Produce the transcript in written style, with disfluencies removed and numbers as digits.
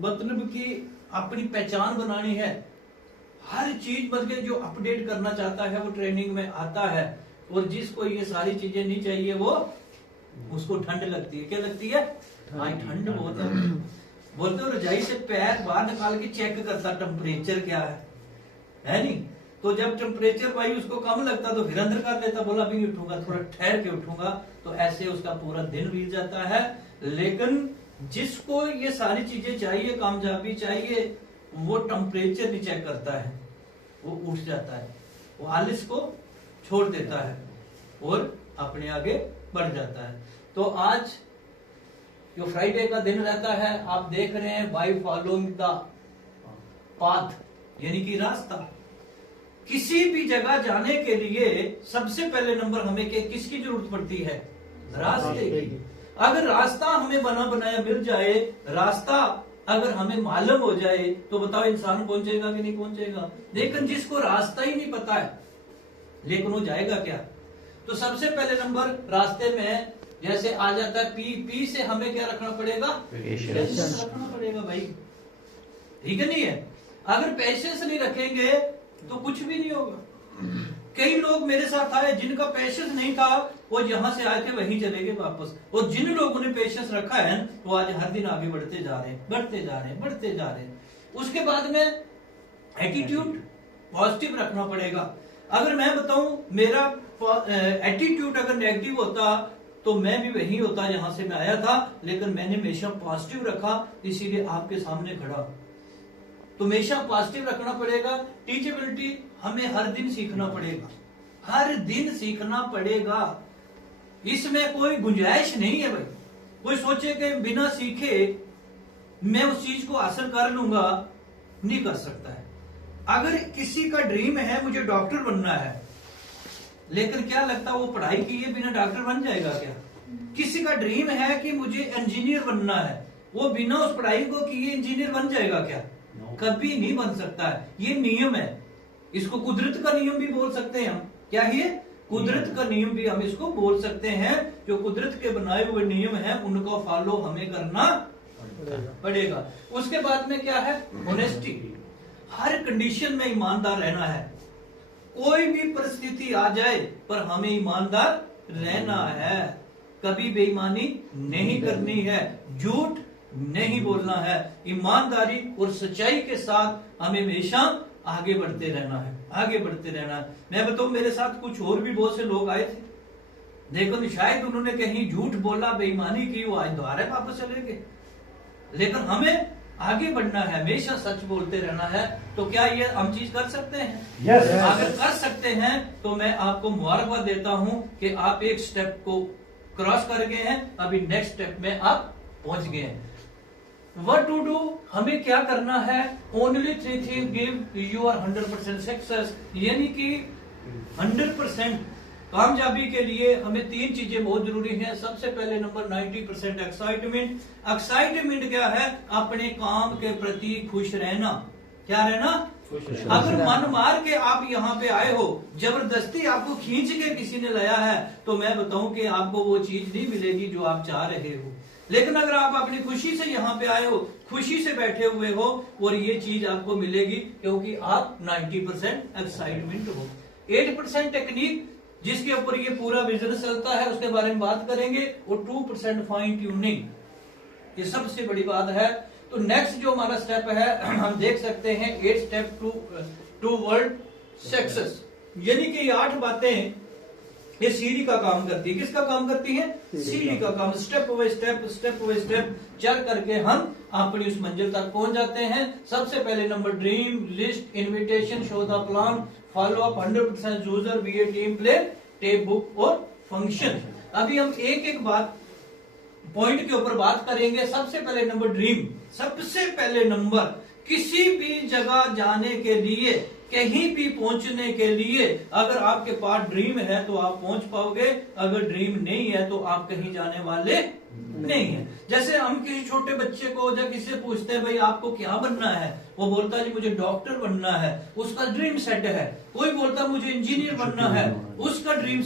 मतलब कि अपनी पहचान बनानी है, हर चीज मतलब जो अपडेट करना चाहता है वो ट्रेनिंग में आता है। और जिसको ये सारी चीजें नहीं चाहिए वो उसको ठंड लगती है। क्या लगती है? हाँ, ठंड बहुत है। बोलते हो रजाई से पैर बाहर निकाल के चेक करता टेम्परेचर क्या है नहीं? तो जब टेम्परेचर भाई उसको कम लगता तो फिर अंदर कर लेता, बोला अभी नहीं उठूंगा, थोड़ा ठहर के उठूंगा। तो ऐसे उसका पूरा दिन बीत जाता है। लेकिन जिसको ये सारी चीजें चाहिए, कामयाबी चाहिए, वो टेम्परेचर नहीं चेक करता है, वो उठ जाता है, वो आलस को छोड़ देता है और अपने आगे बढ़ जाता है। तो आज जो फ्राइडे का दिन रहता है, आप देख रहे हैं बाय फॉलोइंग द पाथ, यानी कि रास्ता। किसी भी जगह जाने के लिए सबसे पहले नंबर हमें किसकी जरूरत पड़ती है? रास्ते की। अगर रास्ता हमें बना बनाया मिल जाए, रास्ता अगर हमें मालूम हो जाए, तो बताओ इंसान पहुंचेगा कि नहीं पहुंचेगा? लेकिन जिसको रास्ता ही नहीं पता है, लेकिन वो जाएगा क्या? तो सबसे पहले नंबर रास्ते में जैसे आ जाता है पी से हमें क्या रखना पड़ेगा? पेशेंस रखना पड़ेगा भाई, ठीक है नहीं है? अगर पेशेंस नहीं रखेंगे तो कुछ भी नहीं होगा। कई लोग मेरे साथ आए जिनका पेशेंस नहीं था, वो जहां से आए थे वहीं चले गए वापस। और जिन लोगों ने पेशेंस रखा है वो आज हर दिन आगे बढ़ते जा रहे हैं, बढ़ते जा रहे हैं, बढ़ते जा रहे हैं। उसके बाद में एटीट्यूड पॉजिटिव रखना पड़ेगा। अगर मैं बताऊं मेरा एटीट्यूड अगर नेगेटिव होता तो मैं भी वही होता जहां से मैं आया था, लेकिन मैंने हमेशा पॉजिटिव रखा, इसीलिए आपके सामने खड़ा। तो हमेशा पॉजिटिव रखना पड़ेगा। टीचेबिलिटी हमें हर दिन सीखना पड़ेगा, हर दिन सीखना पड़ेगा। इसमें कोई गुंजाइश नहीं है भाई। कोई सोचे कि बिना सीखे मैं उस चीज को हासिल कर लूंगा, नहीं कर सकता है। अगर किसी का ड्रीम है मुझे डॉक्टर बनना है, लेकिन क्या लगता है वो पढ़ाई किए बिना डॉक्टर बन जाएगा क्या? किसी का ड्रीम है कि मुझे इंजीनियर बनना है, वो बिना उस पढ़ाई को किए इंजीनियर बन जाएगा क्या? कभी नहीं बन सकता है। ये नियम है, इसको कुदरत का नियम भी बोल सकते हैं हम। क्या ये? कुदरत का नियम भी हम इसको बोल सकते हैं। जो कुदरत के बनाए हुए नियम हैं उनको फॉलो हमें करना पड़ेगा। उसके बाद में क्या है? ऑनेस्टी। हर कंडीशन में ईमानदार रहना है। कोई भी परिस्थिति आ जाए पर हमें ईमानदार रहना है, कभी बेईमानी नहीं करनी है, झूठ नहीं बोलना है। ईमानदारी और सच्चाई के साथ हमें हमेशा आगे बढ़ते रहना है, आगे बढ़ते रहना है। मैं बताऊं मेरे साथ कुछ और भी बहुत से लोग आए थे, लेकिन शायद उन्होंने कहीं झूठ बोला, बेईमानी की, वो आज दोबारा वापस चले गए। लेकिन हमें आगे बढ़ना है, हमेशा सच बोलते रहना है। तो क्या ये हम चीज कर सकते हैं? yes, अगर कर सकते हैं तो मैं आपको मुबारकबाद देता हूं कि आप एक स्टेप को क्रॉस कर गए हैं, अभी नेक्स्ट स्टेप में आप पहुंच गए हैं। What to do? हमें क्या करना है? Only 3 things give you are 100% success, यानी कि 100% कामयाबी के लिए हमें 3 चीजें बहुत जरूरी हैं। सबसे पहले नंबर 90% एक्साइटमेंट। एक्साइटमेंट क्या है? अपने काम के प्रति खुश रहना। क्या रहना? अगर मन मार के आप यहाँ पे आए हो, जबरदस्ती आपको खींच के किसी ने लाया है, तो मैं बताऊं कि आपको वो चीज नहीं मिलेगी जो आप चाह रहे हो। लेकिन अगर आप अपनी खुशी से यहाँ पे आए हो, खुशी से बैठे हुए हो, और ये चीज आपको मिलेगी क्योंकि आप 90% एक्साइटमेंट हो। 8% टेक्निक जिसके ऊपर ये पूरा बिजनेस चलता है, उसके बारे में बात करेंगे। और 2% फाइन ट्यूनिंग, ये सबसे बड़ी बात है। तो नेक्स्ट जो हमारा स्टेप है हम देख सकते हैं 8 स्टेप टू वर्ल्ड सक्सेस, यानी कि 8 बातें ये सीढ़ी का काम करती है। किसका काम करती है? सीढ़ी का काम। Step by step, step by step चल करके हम अपनी उस मंजिल तक पहुंच जाते हैं। सबसे पहले number dream list, invitation, show the plan, follow up, 100% user, be a team play, tape book और फंक्शन। अभी हम एक एक बात पॉइंट के ऊपर बात करेंगे। सबसे पहले नंबर ड्रीम। सबसे पहले नंबर, किसी भी जगह जाने के लिए, कहीं भी पहुंचने के लिए, अगर आपके पास ड्रीम है तो आप पहुंच पाओगे, अगर ड्रीम नहीं है तो आप कहीं जाने वाले नहीं है। जैसे हम किसी छोटे बच्चे को या किसी से पूछते हैं भाई आपको क्या बनना है, वो बोलता है जी मुझे डॉक्टर बनना है, उसका ड्रीम सेट है। कोई बोलता मुझे इंजीनियर बनना है, उसका ड्रीम